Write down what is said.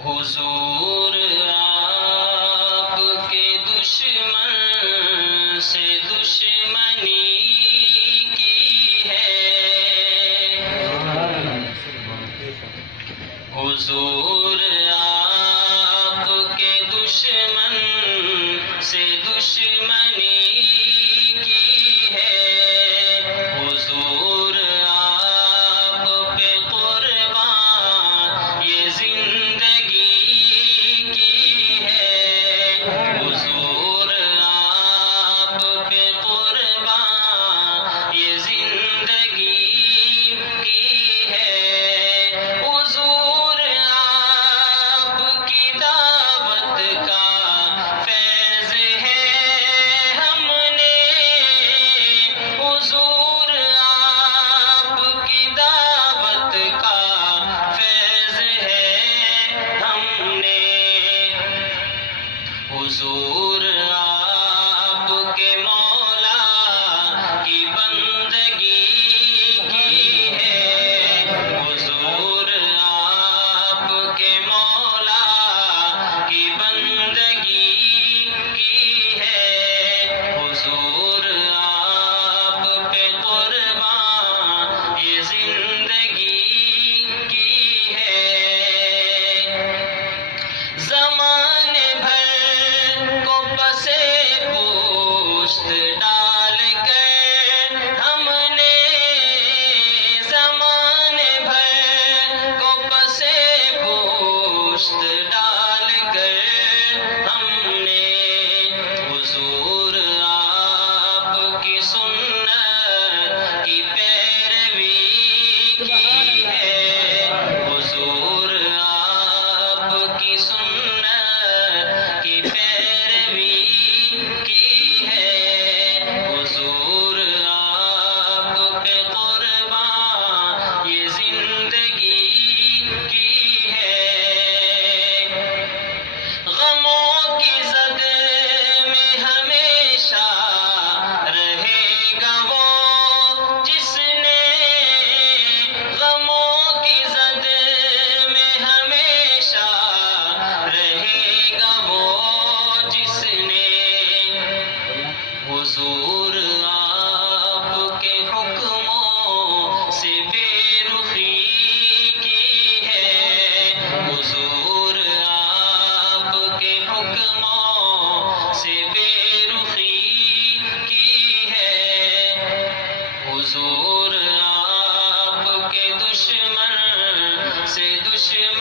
حضور آپ کے دشمن سے دشمنی کی ہے، حضور آپ کے دشمن سے دشمنی کی ہے، حضور آپ پہ قربان یہ زندگی کی ہے، حضور آپ پہ قربان یہ زندگی کی ہے، حضور آپ کی دعوت کا فیض ہے ہم نے، حضور آپ کی دعوت کا فیض ہے ہم نے، حضور آپ کے مولا کی بندگی کی ہے، حضور آپ کے مولا کی بندگی کی ہے، حضور آپ پہ قربان یہ زندگی کی ہے، زمانے بھر کو پسے پوست ڈال کر ہم نے، زمانے بھر کو پسے پوست ڈال کر ہم نے، حضور آپ کی سنت کی پیروی کی ہے، حضور آپ کی سنت کی پیروی کی ہے، حضور آپ پہ قربان یہ زندگی کی ہے، غموں کی زد میں ہمیشہ رہے گا وہ جس نے، غموں کی زد میں ہمیشہ رہے گا وہ جس نے، حضور آپ کے حکموں سے بے رخی کی ہے، حضور آپ کے حکموں سے بے رخی کی ہے، حضور آپ کے دشمن سے دشمنی